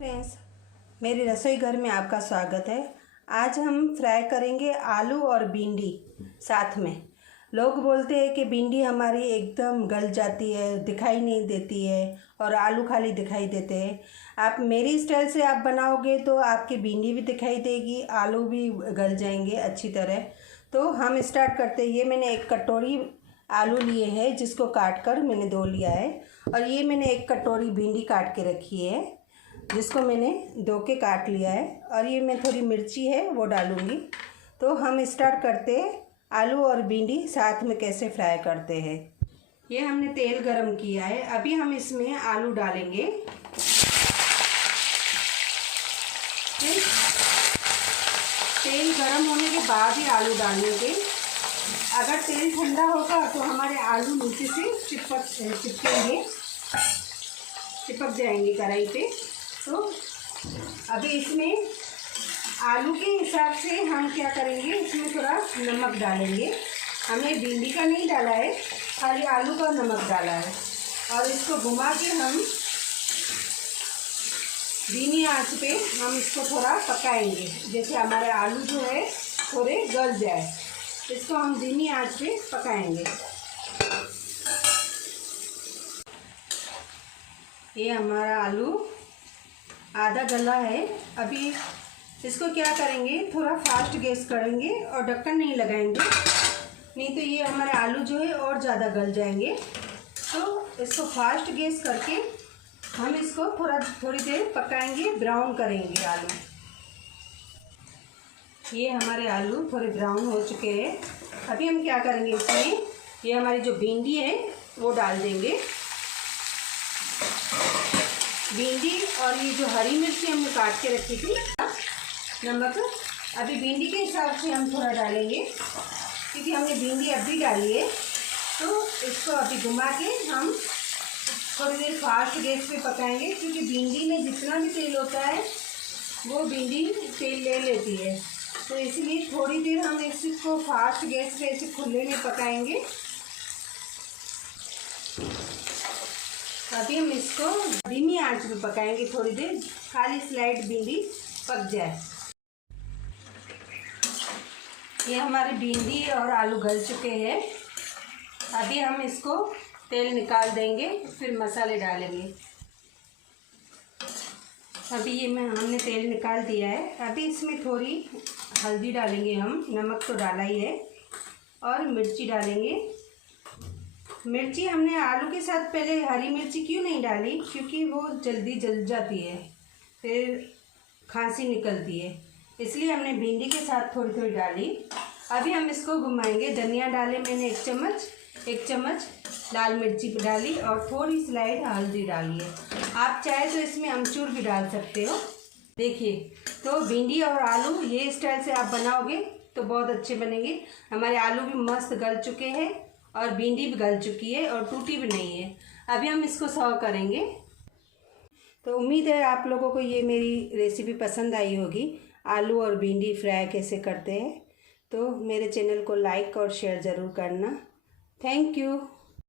Friends, मेरे रसोई घर में आपका स्वागत है। आज हम फ्राई करेंगे आलू और भिंडी साथ में। लोग बोलते हैं कि भिंडी हमारी एकदम गल जाती है, दिखाई नहीं देती है और आलू खाली दिखाई देते हैं। आप मेरी स्टाइल से आप बनाओगे तो आपकी भिंडी भी दिखाई देगी, आलू भी गल जाएंगे अच्छी तरह। तो हम स्टार्ट करते हैं। ये मैंने एक कटोरी आलू लिए हैं जिसको काट कर मैंने धो लिया है, और ये मैंने एक कटोरी भिंडी काट के रखी है जिसको मैंने धो के काट लिया है, और ये मैं थोड़ी मिर्ची है वो डालूँगी। तो हम स्टार्ट करते हैं आलू और भिंडी साथ में कैसे फ्राई करते हैं। ये हमने तेल गरम किया है, अभी हम इसमें आलू डालेंगे। तेल गरम होने के बाद ही आलू डालेंगे। अगर तेल ठंडा होगा तो हमारे आलू नीचे से चिपक जाएंगे कढ़ाई पे। तो अभी इसमें आलू के हिसाब से हम क्या करेंगे, इसमें थोड़ा नमक डालेंगे। हमने भिंडी का नहीं डाला है, खाली आलू का नमक डाला है, और इसको घुमा के हम धीमी आंच पे हम इसको थोड़ा पकाएंगे, जैसे हमारे आलू जो है थोड़े गल जाए। इसको हम धीमी आंच पे पकाएंगे। ये हमारा आलू आधा गला है। अभी इसको क्या करेंगे, थोड़ा फास्ट गैस करेंगे और ढक्कन नहीं लगाएंगे, नहीं तो ये हमारे आलू जो है और ज़्यादा गल जाएंगे। तो इसको फास्ट गैस करके हम इसको थोड़ी देर पकाएंगे, ब्राउन करेंगे आलू। ये हमारे आलू थोड़े ब्राउन हो चुके हैं। अभी हम क्या करेंगे, इसमें ये हमारी जो भिंडी है वो डाल देंगे। भिंडी और ये जो हरी मिर्ची हमने काट के रखी थी, नमक अभी भिंडी के हिसाब से हम थोड़ा डालेंगे, क्योंकि हमने भिंडी अभी डाली है। तो इसको अभी घुमा के हम थोड़ी देर फास्ट गैस पे पकाएंगे, क्योंकि भिंडी में जितना भी तेल होता है वो भिंडी तेल ले लेती है। तो इसलिए थोड़ी देर हम इसको फास्ट गैस पे ऐसे खुले में पकाएंगे। अभी हम इसको धीमी आंच पे पकाएंगे थोड़ी देर, खाली स्लाइड भिंडी पक जाए। ये हमारी भिंडी और आलू गल चुके हैं। अभी हम इसको तेल निकाल देंगे, फिर मसाले डालेंगे। अभी ये हमने तेल निकाल दिया है। अभी इसमें थोड़ी हल्दी डालेंगे हम, नमक तो डाला ही है, और मिर्ची डालेंगे। मिर्ची हमने आलू के साथ पहले हरी मिर्ची क्यों नहीं डाली, क्योंकि वो जल्दी जल जाती है, फिर खांसी निकलती है, इसलिए हमने भिंडी के साथ थोड़ी थोड़ी डाली। अभी हम इसको घुमाएंगे। धनिया डाले मैंने एक चम्मच लाल मिर्ची डाली, और थोड़ी स्लाइड हल्दी डाली है। आप चाहे तो इसमें अमचूर भी डाल सकते हो। देखिए, तो भिंडी और आलू ये स्टाइल से आप बनाओगे तो बहुत अच्छे बनेंगे। हमारे आलू भी मस्त गल चुके हैं और भिंडी भी गल चुकी है और टूटी भी नहीं है। अभी हम इसको सर्व करेंगे। तो उम्मीद है आप लोगों को ये मेरी रेसिपी पसंद आई होगी, आलू और भिंडी फ्राई कैसे करते हैं। तो मेरे चैनल को लाइक और शेयर ज़रूर करना। Thank you.